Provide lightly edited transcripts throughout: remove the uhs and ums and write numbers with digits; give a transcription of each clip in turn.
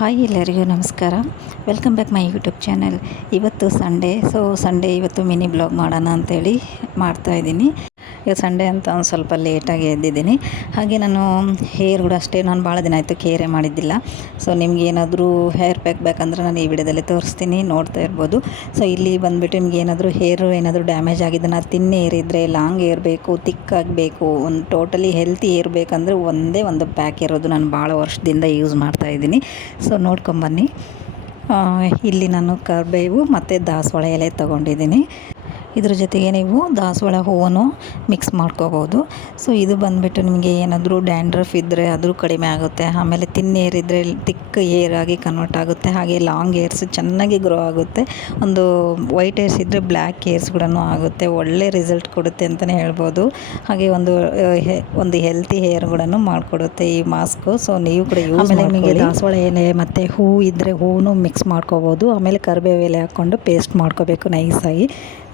Hi ಎಲ್ಲರಿಗೂ ನಮಸ್ಕಾರ. Welcome back my YouTube channel. ಇವತ್ತು ಸಂಡೇ ಇವತ್ತು ಮಿನಿ ಬ್ಲಾಗ್ ಮಾಡೋಣ ಅಂಥೇಳಿ ಮಾಡ್ತಾಯಿದ್ದೀನಿ. ಈಗ ಸಂಡೇ ಅಂತ ಒಂದು ಸ್ವಲ್ಪ ಲೇಟಾಗಿ ಎದ್ದಿದ್ದೀನಿ. ಹಾಗೆ ನಾನು ಹೇರ್ ಕೂಡ ಅಷ್ಟೇ ನಾನು ಭಾಳ ದಿನ ಆಯಿತು ಕೇರೇ ಮಾಡಿದ್ದಿಲ್ಲ. ಸೊ ನಿಮ್ಗೆ ಏನಾದರೂ ಹೇರ್ ಪ್ಯಾಕ್ ಬೇಕಂದ್ರೆ ನಾನು ಈ ವಿಡಿಯೋದಲ್ಲಿ ತೋರಿಸ್ತೀನಿ, ನೋಡ್ತಾ ಇರ್ಬೋದು. ಸೊ ಇಲ್ಲಿ ಬಂದುಬಿಟ್ಟು ನಿಮ್ಗೆ ಏನಾದರೂ ಡ್ಯಾಮೇಜ್ ಆಗಿದ್ದನ್ನು ತಿನ್ ಹೇರ್ ಇದ್ದರೆ, ಲಾಂಗ್ ಹೇರ್ ಬೇಕು, ತಿಕ್ ಆಗಬೇಕು, ಒಂದು ಟೋಟಲಿ ಹೆಲ್ತಿ ಹೇರ್ ಬೇಕಂದರೆ ಒಂದೇ ಒಂದು ಪ್ಯಾಕ್ ಇರೋದು ನಾನು ಭಾಳ ವರ್ಷದಿಂದ ಯೂಸ್ ಮಾಡ್ತಾಯಿದ್ದೀನಿ. ಸೊ ನೋಡ್ಕೊಂಬನ್ನಿ. ಇಲ್ಲಿ ನಾನು ಕರಿಬೇವು ಮತ್ತು ದಾಸವಾಳ ಎಲೆ ತೊಗೊಂಡಿದ್ದೀನಿ. ಇದ್ರ ಜೊತೆಗೆ ನೀವು ದಾಸವಾಳ ಹೂವನ್ನು ಮಿಕ್ಸ್ ಮಾಡ್ಕೋಬೋದು. ಸೊ ಇದು ಬಂದುಬಿಟ್ಟು ನಿಮಗೆ ಏನಾದರೂ ಡ್ಯಾಂಡ್ರಫ್ ಇದ್ದರೆ ಆದರೂ ಕಡಿಮೆ ಆಗುತ್ತೆ. ಆಮೇಲೆ ತಿನ್ ಹೇರ್ ಇದ್ದರೆ ತಿಕ್ ಹೇರ್ ಆಗಿ ಕನ್ವರ್ಟ್ ಆಗುತ್ತೆ. ಹಾಗೆ ಲಾಂಗ್ ಹೇರ್ಸ್ ಚೆನ್ನಾಗಿ ಗ್ರೋ ಆಗುತ್ತೆ. ಒಂದು ವೈಟ್ ಹೇರ್ಸ್ ಇದ್ದರೆ ಬ್ಲ್ಯಾಕ್ ಹೇರ್ಸ್ ಕೂಡ ಆಗುತ್ತೆ. ಒಳ್ಳೆ ರಿಸಲ್ಟ್ ಕೊಡುತ್ತೆ ಅಂತಲೇ ಹೇಳ್ಬೋದು. ಹಾಗೆ ಒಂದು ಹೆಲ್ತಿ ಹೇರ್ ಕೂಡ ಮಾಡಿಕೊಡುತ್ತೆ ಈ ಮಾಸ್ಕು. ಸೊ ನೀವು ಕೂಡ ಯೂಸ್ ಮಾಡಿ. ನಿಮಗೆ ದಾಸವಾಳ ಎಲೆ ಮತ್ತು ಹೂ ಇದ್ದರೆ ಹೂವು ಮಿಕ್ಸ್ ಮಾಡ್ಕೋಬೋದು. ಆಮೇಲೆ ಕರಿಬೇವು ಎಲೆ ಹಾಕ್ಕೊಂಡು ಪೇಸ್ಟ್ ಮಾಡ್ಕೋಬೇಕು ನೈಸಾಗಿ.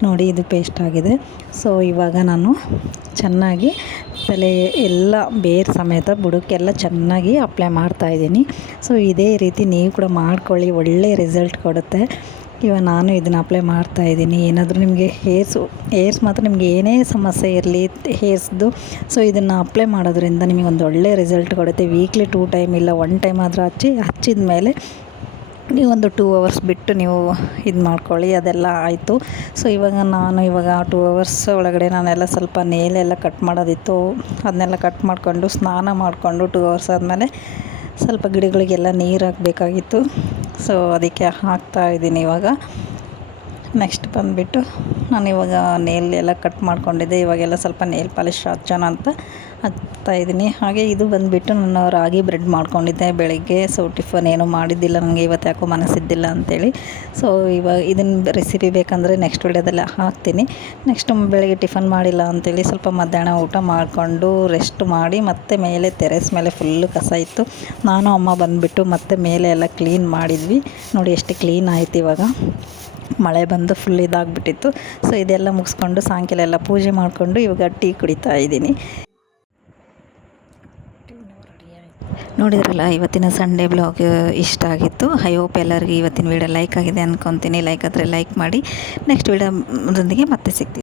ನೋಡಿ ಇದು ಪೇಸ್ಟ್ ಆಗಿದೆ. ಸೊ ಇವಾಗ ನಾನು ಚೆನ್ನಾಗಿ ತಲೆ ಎಲ್ಲ ಬೇರ್ ಸಮೇತ ಬುಡಕ್ಕೆಲ್ಲ ಚೆನ್ನಾಗಿ ಅಪ್ಲೈ ಮಾಡ್ತಾಯಿದ್ದೀನಿ. ಸೊ ಇದೇ ರೀತಿ ನೀವು ಕೂಡ ಮಾಡ್ಕೊಳ್ಳಿ, ಒಳ್ಳೆ ರಿಸಲ್ಟ್ ಕೊಡುತ್ತೆ. ಇವಾಗ ನಾನು ಇದನ್ನು ಅಪ್ಲೈ ಮಾಡ್ತಾಯಿದ್ದೀನಿ. ಏನಾದರೂ ನಿಮಗೆ ಹೇರ್ಸ್ ಮಾತ್ರ ನಿಮಗೆ ಏನೇ ಸಮಸ್ಯೆ ಇರಲಿ ಹೇರ್ಸ್ದು, ಸೊ ಇದನ್ನು ಅಪ್ಲೈ ಮಾಡೋದ್ರಿಂದ ನಿಮಗೆ ಒಂದು ಒಳ್ಳೆ ರಿಸಲ್ಟ್ ಕೊಡುತ್ತೆ. ವೀಕ್ಲಿ 2 ಟೈಮ್ ಇಲ್ಲ 1 ಟೈಮ್ ಆದರೂ ಹಚ್ಚಿದ ಮೇಲೆ ನೀವು ಒಂದು 2 ಅವರ್ಸ್ ಬಿಟ್ಟು ನೀವು ಇದು ಮಾಡ್ಕೊಳ್ಳಿ. ಅದೆಲ್ಲ ಆಯಿತು. ಸೊ ನಾನು 2 ಅವರ್ಸ್ ಒಳಗಡೆ ನಾನೆಲ್ಲ ಸ್ವಲ್ಪ ನೇಲೆಲ್ಲ ಕಟ್ ಮಾಡೋದಿತ್ತು. ಅದನ್ನೆಲ್ಲ ಕಟ್ ಮಾಡಿಕೊಂಡು ಸ್ನಾನ ಮಾಡಿಕೊಂಡು 2 ಅವರ್ಸ್ ಆದಮೇಲೆ ಸ್ವಲ್ಪ ಗಿಡಗಳಿಗೆಲ್ಲ ನೀರು ಹಾಕಬೇಕಾಗಿತ್ತು. ಸೊ ಅದಕ್ಕೆ ಹಾಕ್ತಾಯಿದ್ದೀನಿ ಇವಾಗ. ನೆಕ್ಸ್ಟ್ ಬಂದುಬಿಟ್ಟು ನಾನು ಇವಾಗ ನೇಲ್ ಎಲ್ಲ ಕಟ್ ಮಾಡ್ಕೊಂಡಿದ್ದೆ. ಇವಾಗೆಲ್ಲ ಸ್ವಲ್ಪ ನೇಲ್ ಪಾಲಿಶ್ ಹಚ್ಚೋಣ ಅಂತ ಹಚ್ತಾಯಿದ್ದೀನಿ. ಹಾಗೆ ಇದು ಬಂದುಬಿಟ್ಟು ನಾನು ರಾಗಿ ಬ್ರೆಡ್ ಮಾಡ್ಕೊಂಡಿದ್ದೆ ಬೆಳಗ್ಗೆ. ಸೊ ಟಿಫನ್ ಏನೂ ಮಾಡಿದ್ದಿಲ್ಲ, ನನಗೆ ಇವತ್ತು ಯಾಕೋ ಮನಸ್ಸಿದ್ದಿಲ್ಲ ಅಂಥೇಳಿ. ಸೊ ಇವಾಗ ಇದನ್ನು ರೆಸಿಪಿ ಬೇಕಂದರೆ ನೆಕ್ಸ್ಟ್ ವಿಡಿಯೋದಲ್ಲಿ ಹಾಕ್ತೀನಿ. ನೆಕ್ಸ್ಟ್ ಬೆಳಗ್ಗೆ ಟಿಫನ್ ಮಾಡಿಲ್ಲ ಅಂಥೇಳಿ ಸ್ವಲ್ಪ ಮಧ್ಯಾಹ್ನ ಊಟ ಮಾಡಿಕೊಂಡು ರೆಸ್ಟ್ ಮಾಡಿ ಮತ್ತೆ ಮೇಲೆ ಟೆರೆಸ್ ಮೇಲೆ ಫುಲ್ಲು ಕಸ ಇತ್ತು. ನಾನು ಅಮ್ಮ ಬಂದುಬಿಟ್ಟು ಮತ್ತೆ ಮೇಲೆ ಎಲ್ಲ ಕ್ಲೀನ್ ಮಾಡಿದ್ವಿ. ನೋಡಿ ಎಷ್ಟು ಕ್ಲೀನ್ ಆಯ್ತು. ಇವಾಗ ಮಳೆ ಬಂದು ಫುಲ್ ಇದಾಗಿಬಿಟ್ಟಿತ್ತು. ಸೊ ಇದೆಲ್ಲ ಮುಗಿಸ್ಕೊಂಡು ಸಾಯಂಕಾಲ ಎಲ್ಲ ಪೂಜೆ ಮಾಡಿಕೊಂಡು ಇವಾಗ ಟೀ ಕುಡಿತಾ ಇದ್ದೀನಿ. ನೋಡಿದ್ರಲ್ಲ, ಇವತ್ತಿನ ಸಂಡೇ ಬ್ಲಾಗ್ ಇಷ್ಟ ಆಗಿತ್ತು. ಐ ಹೋಪ್ ಎಲ್ಲರಿಗೂ ಇವತ್ತಿನ ವಿಡಿಯೋ ಲೈಕ್ ಆಗಿದೆ ಅಂದ್ಕೊತೀನಿ. ಲೈಕ್ ಆದರೆ ಲೈಕ್ ಮಾಡಿ. ನೆಕ್ಸ್ಟ್ ವಿಡಿಯೋದೊಂದಿಗೆ ಮತ್ತೆ ಸಿಗ್ತೀನಿ.